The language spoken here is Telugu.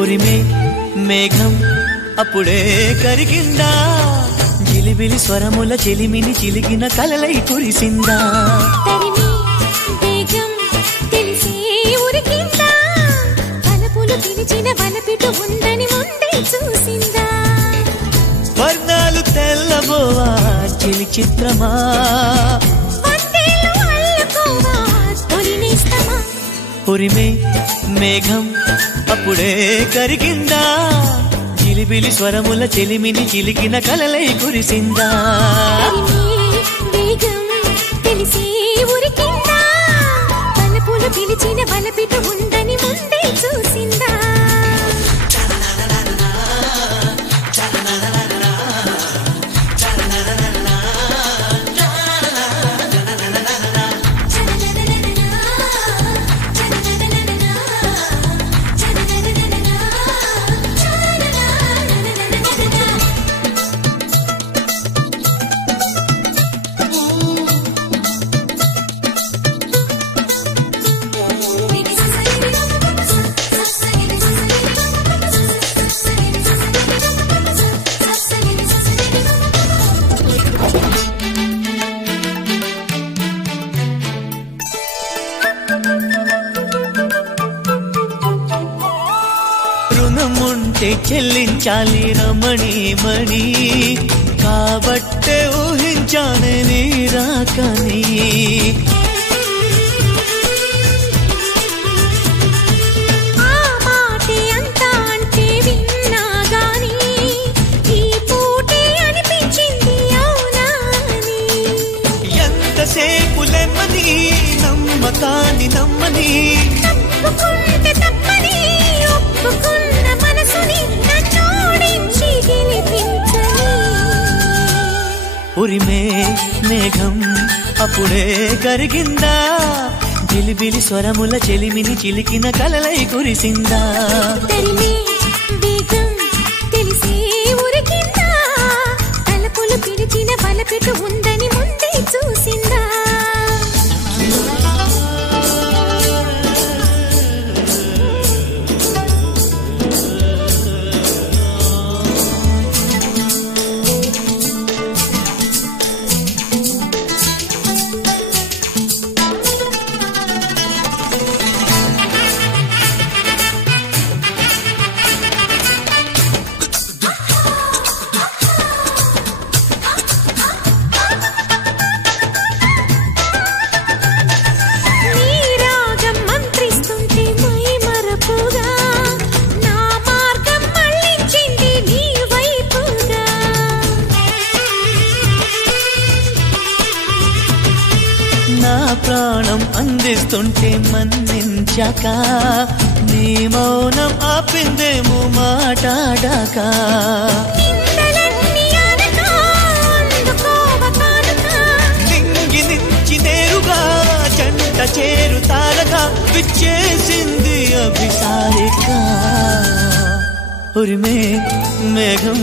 ఉరిమే మేఘం అప్పుడే కరిగిందా, జిలిబిలి స్వరముల చెలిమిని చిలికిన కలలై కురిసిందా. వర్ణాలు తెల్లబోవా చిలి చిత్రమా, ఉరిమే మేఘం అప్పుడే కరిగిందా, జిలిబిలి స్వరముల చెలిమిని చిలికిన కలలై కురిసిందా. పిలిచిన వలపిట ఉందని ముందే చూసిందా. రుణముంటే చెల్లించాలి రమణి మణి, కాబట్టే ఊహించానే నీ రాకని. ఎంతసేపు లెమ్మని నమ్మకాన్ని నమ్మని, ఉరిమే మేఘం అప్పుడే కరిగిందా, జిలిబిలి స్వరముల చెలిమిని చిలికిన కలలై కురిసిందా. పిలిచిన బలపెట్టు ఉందని ముందే చూసిందా. నా ప్రాణం అందిస్తుంటే మన్నించాక, నీ మౌనం ఆపిందేమో మాట్లాడాక. నింగి నుంచి నేరుగా జంట చేరుతారగా విచ్చేసింది అభిసారిక. ఉరిమే మేఘం